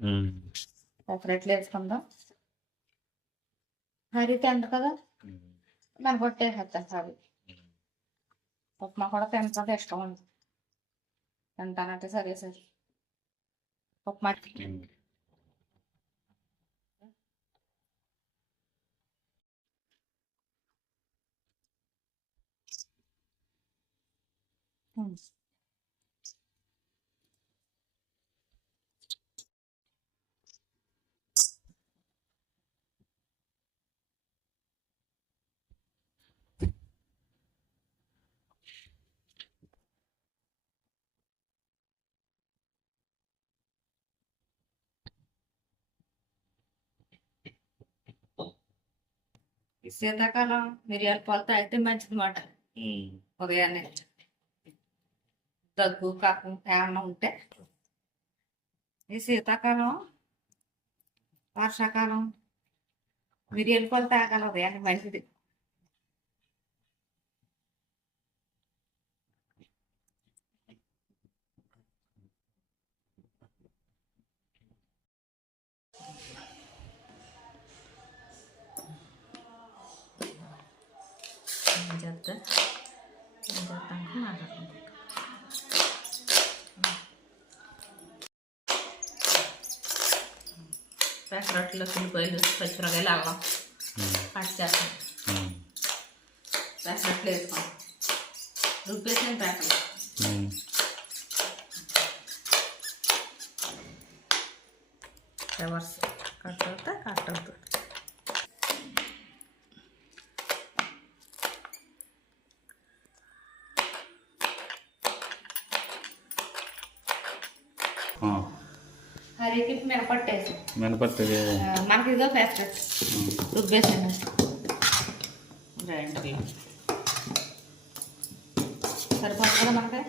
ఉమ్. పెసరట్లు వేసుకుందాం. హరి తింట కదా? దాన్ని కొట్టేసేస్తాను హరి. ఉప్మా కూడా తింటే ఇష్టం ఉంది తింటానంటే సరే సరే. ఉప్మా ఉమ్. శీతాకాలం మిరియాల పాలు తాగితే మంచిది మాట. ఉదయాన్నే దగ్గు కాకు ఏమన్నా ఉంటే. ఈ శీతాకాలం వర్షాకాలం మిరియాల పాలు తాగాలి ఉదయాన్నే మంచిది ఏం చేస్తా ఏం చేస్తానికి మాట్లాడుకుంటా పెసరట్లో ఉల్లిపాయలు పచ్చిమిరకాయలు అల్లం ఉమ్. కట్ చేస్తాం ఉమ్. పెసరట్లు వేసుకోం రుబ్బేసిన పెసరట్లు ఉమ్. కట్ అవుతా కట్ అవుతుంది Oh. ఆ. హరికి మినపట్టేసి మినపత్తి మనకి ఇదో పెసరట్ రుబ్బేసాను. గ్రైండర్లో సరిపోతుంది మనకి.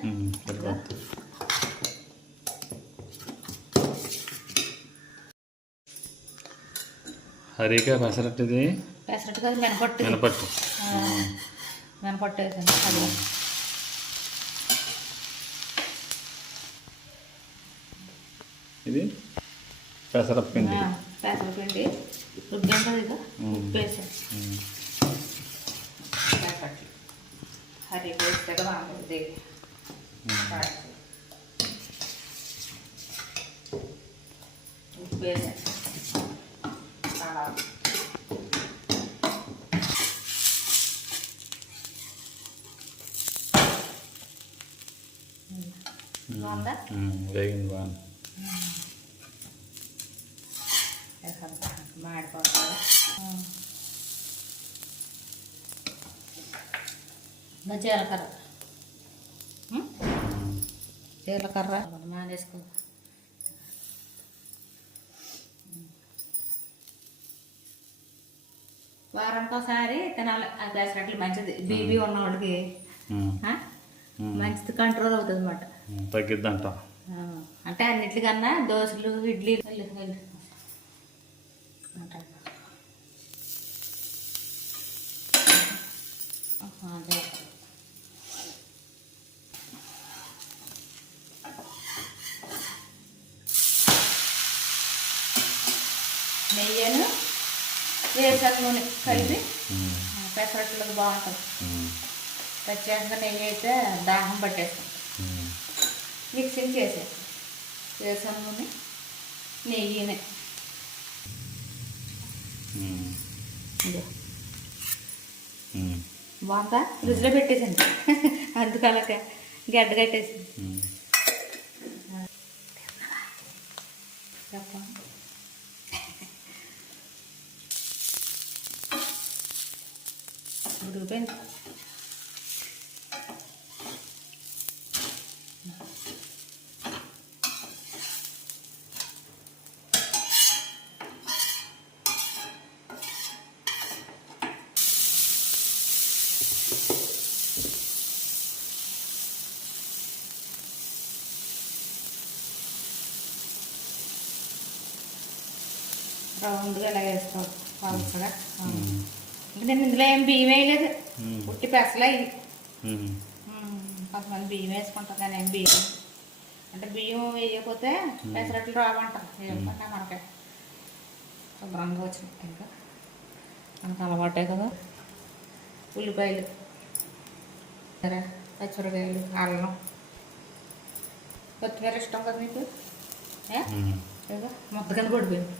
హరిక పెసరట్టుది. పెసరట్టు కదా మినపట్టు. మినపట్టు మినపట్టు వేసాను ఇది పెసరపిండి పెసరపిండి హరి వేస్తే కదా బాగుంటుంది. ఉప్పు వేసాను అలా. బాగుందా. ఇంకా జీలకర్ర? జీలకర్ర మానేసుకో వారానికి ఒకసారి తినాలి అది పెసరట్లు మంచిది బీబీ ఉన్న వాళ్ళకి. ఆ? మంచిది కంట్రోల్ అవుతుంది అన్నమాట. తగ్గిద్దంట ఆ, అంటే అన్నిటికన్నా దోశలు ఇడ్లీ అదే. నెయ్యను వేసాక నూనె కలిపి పెసరట్లకు బాగుంటుంది. ప్రత్యేకంగా నెయ్యి అయితే దాహం పట్టేస్తాం. మిక్సింగ్ చేసేది వేసాను నూనె నెయ్యిని. ఇదిగో. ఉమ్. బాగుందా ఫ్రిడ్జ్లో పెట్టేసాను. అందుకలక. గడ్డ కట్టేసి ఉమ్. చెప్పండి. ఉడికిపోయింది రౌండ్గా ఇలా ఉమ్. ఇంకా నేను ఇందులో ఏం బియ్యం వేయలేదు. పుట్టి పెసలే ఉమ్. కొంతమంది బియ్యం వేసుకుంటారు కానీ ఏం బియ్యం. అంటే బియ్యం వేయకపోతే పెసరట్లు రావంటారు. ఏమన్నా మనకి. శుభ్రంగా వచ్చినట్టు ఇంకా. మనకు అలవాటే కదా. ఉల్లిపాయలు. సరే పచ్చిమిరకాయలు అల్లం. కొత్తిమీర ఇష్టం కదా మీకు? ఏ? ఉమ్, ఇదిగో ముద్ద కింద పడిపోయింది.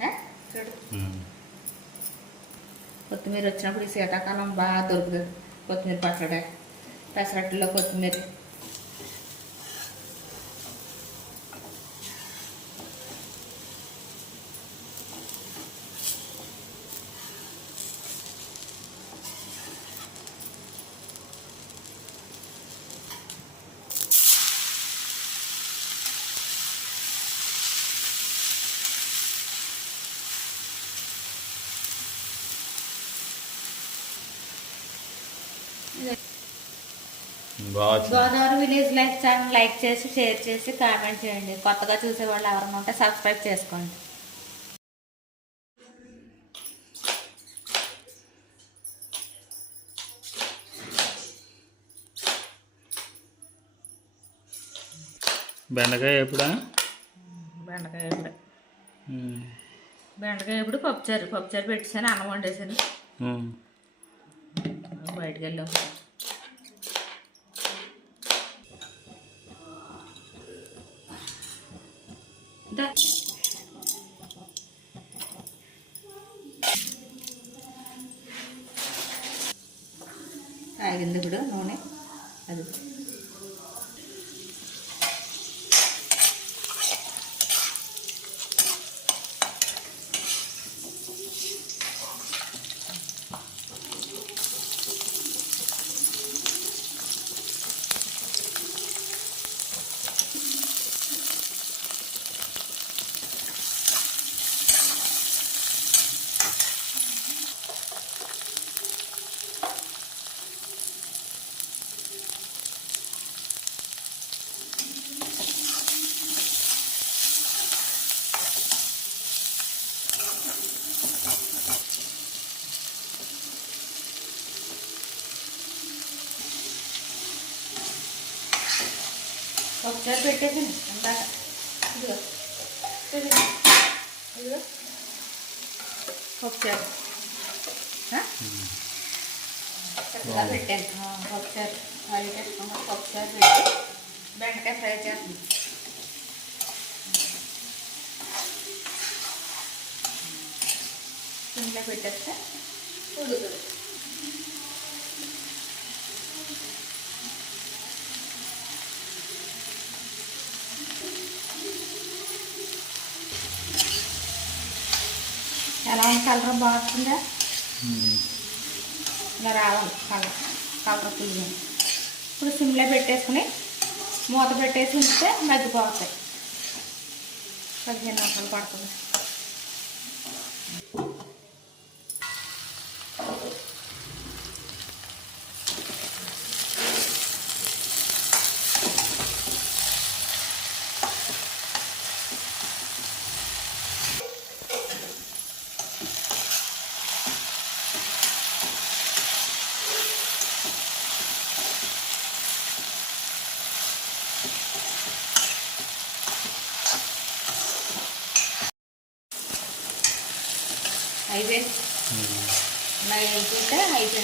ఏ? చూడు. కొత్తిమీర వచ్చినప్పుడు ఈ శీతాకాలం బాగా దొరుకుతుంది కొత్తిమీర పచ్చడి పెసరట్లో కొత్తిమీర Godavari village life channel like చేసి షేర్ చేసి కామెంట్ చేయండి. కొత్తగా చూసే వాళ్ళు ఎవరైనా ఉంటే సబ్స్క్రైబ్ చేసుకోండి. బెండకాయ ఎప్పుడా? బెండకాయ బెండకాయ ఇప్పుడు పప్పుచారు. పప్పుచారు పెట్టేసాను అన్నం వండేసాను. బయటికి వెళ్ళాం దా. ఆగింది ఇప్పుడు నూనె అది ఒకసారి పెట్టేసాను ఇందాక ఇదిగో. ఇదిగో. ఒకసారి? చక్కగా పెట్టాను ఒకసారి. ఆయిల్ వేసుకుని ఒకసారి పెట్టి బెండకాయ ఫ్రై చేస్తాను ఇంట్లో పెట్టేస్తే ఉడుకుతుంది. ఎలా కలర్? బాగుంటుందా ఇలా రావాలి కలర్. కలర్ పులిగా ఇప్పుడు సిమ్లో పెట్టేసుకుని మూత పెట్టేసి ఉంచితే మగ్గిపోతాయి. పదిహేను నిమిషాలు పడుతుంది.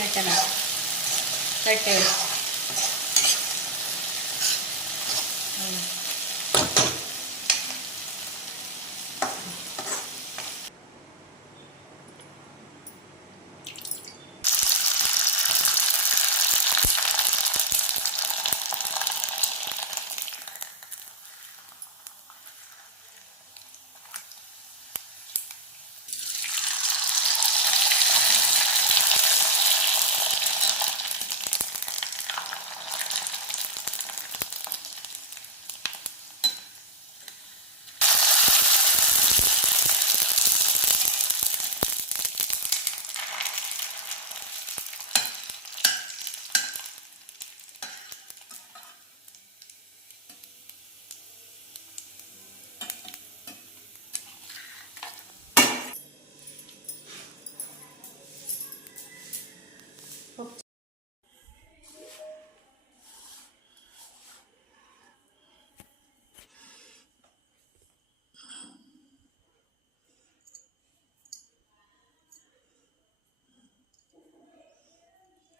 ಚೆನ್ನಾಗಿ ತಟ್ಟೆ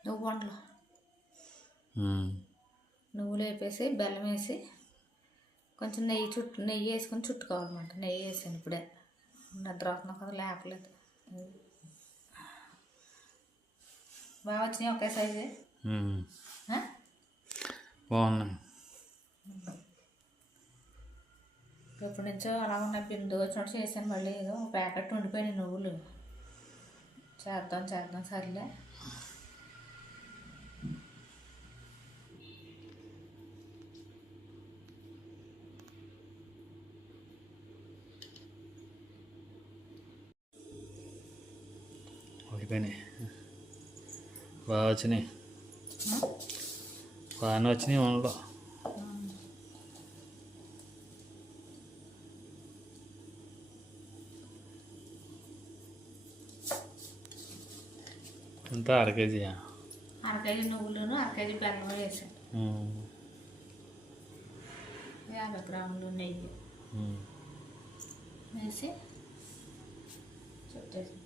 నువ్వు వండలు. నువ్వులు వేపేసి బెల్లం వేసి కొంచెం నెయ్యి చుట్టు నెయ్యి వేసుకొని చుట్టుకోవాలన్నమాట. నెయ్యి వేసాను ఇప్పుడే. నిద్ర వస్తున్నావు కదా లేపలేదు. బాగా వచ్చినాయి ఒకే సైజు? బాగున్నాయి. ఎప్పటి నుంచో అలా ఉన్న పిండి వచ్చినట్టు చేశాను. మళ్ళీ ఏదో ప్యాకెట్ ఉండిపోయినాయి నువ్వులు. చేద్దాం చేద్దాం సర్లే. అయిపోయినాయి బాగా వచ్చినాయి? బాగానే వచ్చినాయి వండలో అంతా అర కేజీయా అర కేజీ నువ్వులను అర కేజీ బెల్లం వేసాను. యాభై గ్రాములు నెయ్యి. వేసి చుట్టేసి